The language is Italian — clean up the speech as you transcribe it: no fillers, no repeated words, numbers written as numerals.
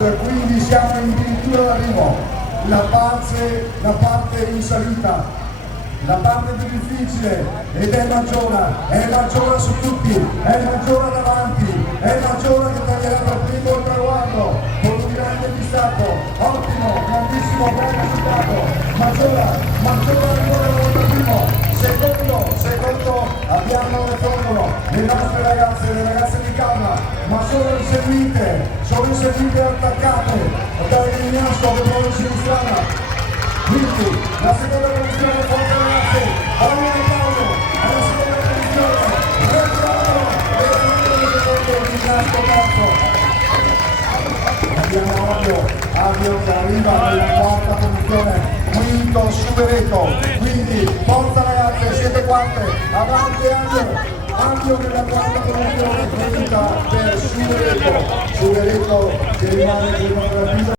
Quindi siamo addirittura d'arrivo, la parte in salita, la parte più difficile, ed è Maggiora su tutti, è Maggiora davanti, è Maggiora che taglierà per primo il traguardo, con un grande distacco, ottimo, grandissimo, grande distacco, Maggiora arriva per primo, secondo abbiamo le formule, le nostre ragazze, le ragazze di Cabra, ma sono inseguite e attaccate dal Vignasco che vuole sinistrana. Quindi la seconda posizione, forza ragazzi, alla seconda posizione, retrono, e secondo Vignasco terzo. Abbiamo Avio che arriva nella quarta posizione, quinto Subereto, quindi forza ragazze, siete quante, avanti Avio nella quarta posizione, quinta per Subereto che rimane prima della